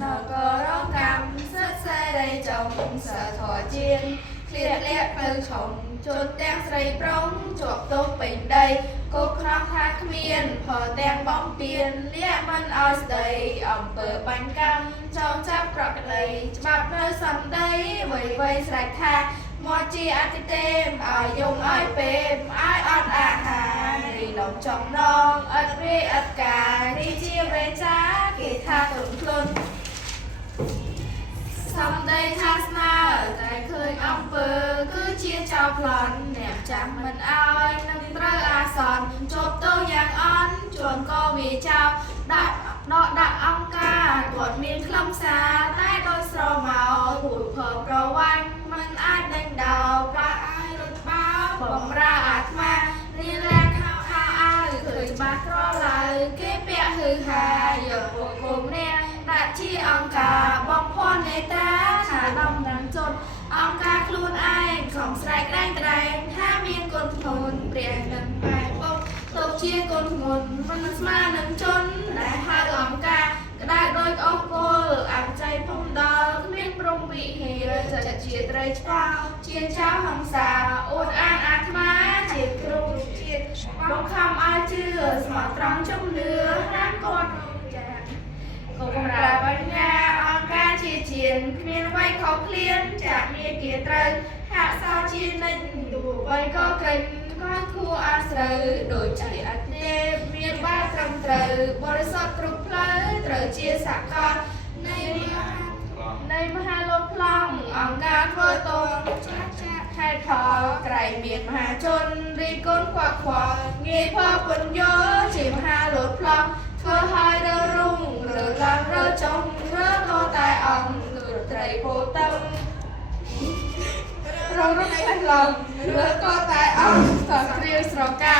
nó có rong cam rất xe đầy chồng sợ thọ chiên liệt liệt từ chồng chốt đang dây prong chuột tốt bình đây cô khóc thác miên phở đang bóng tiền liệt mình ở đây ẩm bờ bánh cam trong chấp rọc đầy bạp nơi sầm đây vầy vầy sạch tha mò chi ăn tem ở dùng ai bềm ai ăn hà đi lòng trong non ớt về ớt cà đi chia về cha kỳ tha từng luôn someday has now តែឃើញអំពើគឺជាចោលប្លន់អ្នកចាំមិនអើយនឹងត្រូវអាសន្នជប់ទៅយ៉ាងអន់ជួនក៏វាចោលដាក់ដកដាក់អង្គការគាត់មានខ្លឹមសារតែដោយស្រមោលពូភើប្រវាញ់មិនអាចដេញដោលបាក់អាយរត់បោបំរើអាត្មារៀនឡើងខោអើយឃើញច្បាស់ក្រឡើយគេពាក់ហឺហាយកពួកគុំអ្នកដាក់ជាអង្គការបងភ័ណ្ឌនេតាថាដំណាំចុតអង្គការខ្លួនឯងខំស្រែកដែងត្រែងថាមានគុណធ្ងន់ព្រះនឹងបែបបុកទុកជាគុណធ្ងន់មិនស្មើនឹងជនដែលហៅអង្គការក្តៅដោយអស់ពលអញ្ចៃភុំដល់គ្មានព្រំវិហារចិត្តជាត្រីឆ្កោជាចៅហង្សាអូនអានអាត្មាជាគ្រូជាតិបង្ខំឲ្យជឿស្មោះត្រង់ជំនឿហាមគាត់ចាកុំរាបញ្ញាអង្គការជាជាងគ្មានអ្វីខុសឃ្លានចាក់មានគេត្រូវហាក់សោជានិច្ចទោះបីក៏កិច្ចក៏គួរអាស្រូវដូចជាអទេមានបាត្រឹមត្រូវបរិសុទ្ធគ្រប់ផ្លូវត្រូវជាសកលនៃមហាលោកប្លង់អង្គការធ្វើតងចាក់ហេតុផលក្រៃមានមហាជនរីកូនខ្វក់ខ្វល់ងាយផលពន្យោជាមហាលោកប្លង់ធ្វើឲ្យរើរុងរើឡើងរើចុងរើក៏តែអង្គលើត្រីពោតឹងរងរត់ផ្លេះឡំរើក៏តែអង្គក៏គ្រាវស្រកា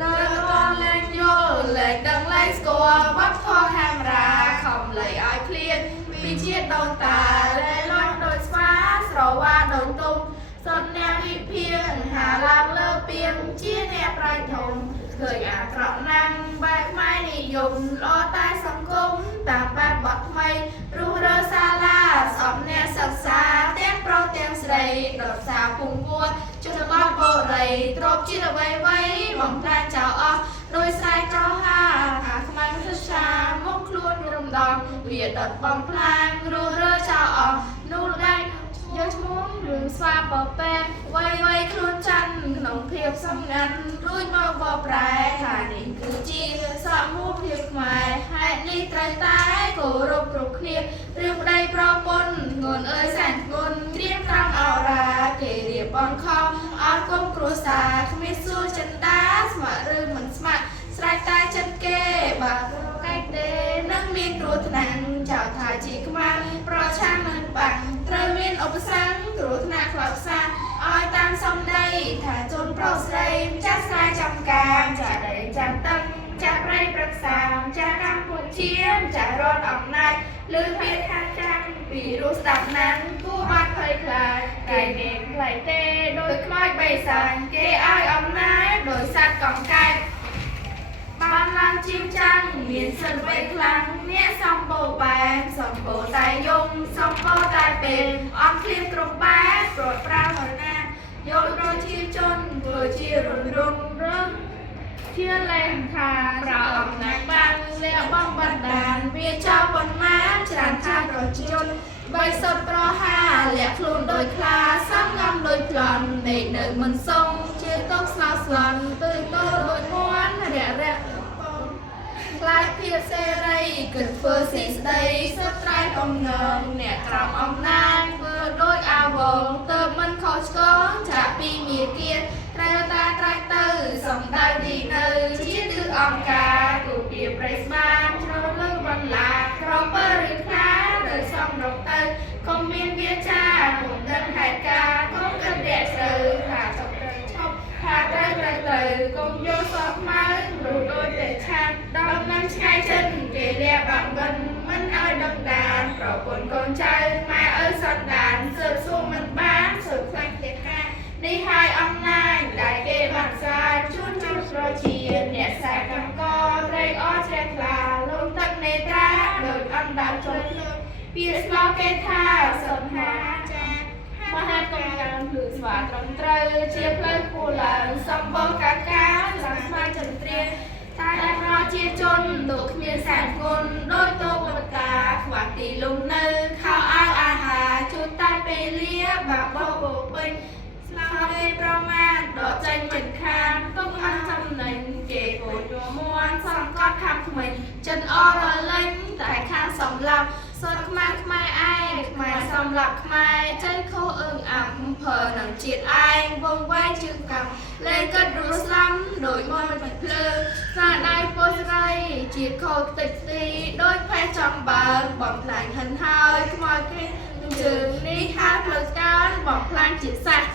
រើក៏លែងយល់លែងដឹងលែងស្គាល់វត្តធម៌ហាមរាខំលៃឲ្យឃ្លានពីជាតិដូនតាលែងលន់ដូចស្វាស្រវាដូនទុំសុនអ្នកវិភាគហាឡើងលើពៀនជាអ្នកប្រាជ្ញធំឃើញអាក្រក់ណាស់បែបម៉ែនិយមល្អតែសង្គមតាមបែបបត់ថ្មីរស់រើសាលាស្អប់អ្នកសិក្សាទាំងប្រុសទាំងស្រីដុតសាពុំពួតជនបទបុរីទ្រពជាតិអ្វីបំផ្លាញចោលអស់ដោយស្រែកចោលហាខ្មាំងសិក្សាមកខ្លួនរំដងវាដុតបំផ្លាញរស់រើចោលអស់នោះដៃយកឈ្មោះរឿងស្វាបបែកវៃខ្លួនច័ន្ទក្នុងភាពសំងាត់រួចមកបប្រែថានេះគឺជាសមូហភាពខ្មែរហេតុនេះត្រូវតែគោរពគ្រប់គ្នារឿងប្តីប្រពន្ធងួនអើយសែនគុណត្រៀមត្រង់អរាគេរៀបអនខំអត់គុំគ្រួសារគ្មានសួរចិន្តាស្ម័គ្រឬមិនស្ម័គ្រស្រេចតែចិត្តគេបើកែកទេនឹងមានគ្រោះថ្នាក់ចោលថាជាខ្មាំងប្រឆាំងនឹងបាក់ត្រូវមានឧបសគ្គគ្រោះថ្នាក់ខ្លោចផ្សាឲ្យតាមសំដីថាជនប្រុសស្រីចាស់ស្រែចំការចាស់ដីចាំតឹងចាស់ប្រៃប្រឹក្សាចាស់កម្ពុជាចាស់រដ្ឋអំណាចលើពាក្យថាចាំងពីរស់ស្ដាប់ណាស់គួរបាត់ភ័យខ្លាចគេមានផ្លៃទេដោយខ្មោចបេសាញគេឲ្យអំណាចដោយសត្វកង្កែបបានឡើងជាងចាំងមានសិទ្ធិវ័យខ្លាំងអ្នកសម្បូរបែបសម្បូរតែយំសម្បូរតែពេលអត់ឃ្លានគ្រប់បែបព្រួតប្រាវណាយកប្រជាជនធ្វើជារុនរឹងជាលែងថាប្រអំណាចបានលះបង់បណ្ដានវាចោលប៉ុន្មានច្រើនថាប្រជាជនបីសុទ្ធប្រហាលាក់ខ្លួនដោយខ្លាសំងំដោយប្លន់ដេកនៅមិនសុំជាទុកស្លោស្លន់ទៅដោយមួនរះខ្លាចភាពសេរីគិតធ្វើស៊ីស្ដីសុទ្ធត្រៃអំណងអ្នកក្រំអំណាចធ្វើដោយអាវងទៅមិនខុសឆ្គងចាក់ពីមាគៀត្រូវតែត្រៃទៅសំដៅទីនៅជាទិសអង្គការគូពីប្រេស្បានជ្រៅលើបន្លាក្រពើឬខ្លាដោយសំរកទៅកុំមានវាចាកុំដឹងហេតុការកុំគិតរកស្រូវថាចប់ត្រូវឈប់ថាត្រូវកុំយកសពមករួចដូចតែឆានដល់នឹងឆ្ងាយចិនគេលះបាក់បិនមិនឲ្យដឹងដានប្រពន្ធកូនចៅម៉ែឪសន្តានស៊ើបសួរមិនបានស៊ើបខ្លាចទេខានេះហើយអំណាចដែលគេបានសាជួនប្រជាអ្នកខ្សែកម្មករត្រេកអរជ្រះថ្លាលំទឹកនេត្រាដោយអណ្ដាតជន់ ពីស្មោកេថាសំហាចាមហាកងការភ្លឺស្វាត្រឹមត្រូវជាផ្លូវគូឡើងសម្បូរកាការឡើងស្មារចន្ទ្រាតែប្រជាជនលោកគ្មានសែនគុណដោយតោបតាខ្វះទីលំនៅខោអាវអាហារជួនតែពេលលាបាក់បោកពេញស្លាប់ពេលប្រមាណដកចេញមិនខានទុកអត់ចំណេញគេគួរយមួនសង្កត់ខាំក្មេងចិនអរលេងតែខាងសម្លាប់សុទ្ធខ្មែរខ្មែរឯងខ្មែរសម្លាប់ខ្មែរចេញខុសអើងអំភើនឹងជាតិឯងវងវែងជើងកម្មលេងកាត់រស់ស្លាំដោយមកមិនភ្លើស្នាដៃពុស្រីជាតិខូចតិចទីដោយផេះចំបើបំផ្លាញហិនហើយខ្មោចគេជើងនេះហៅផ្លូវការបំផ្លាញជាតិសាសន៍